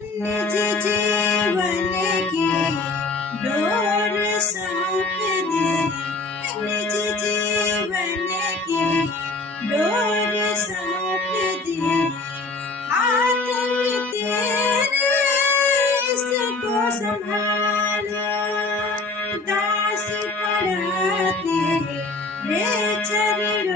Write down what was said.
निज जीवन की डोर सौंप दे, निज जीवन की डोर सौंप दे। हाथ में तेरे इसको संभालो, दास पड़ा तेरे चरणों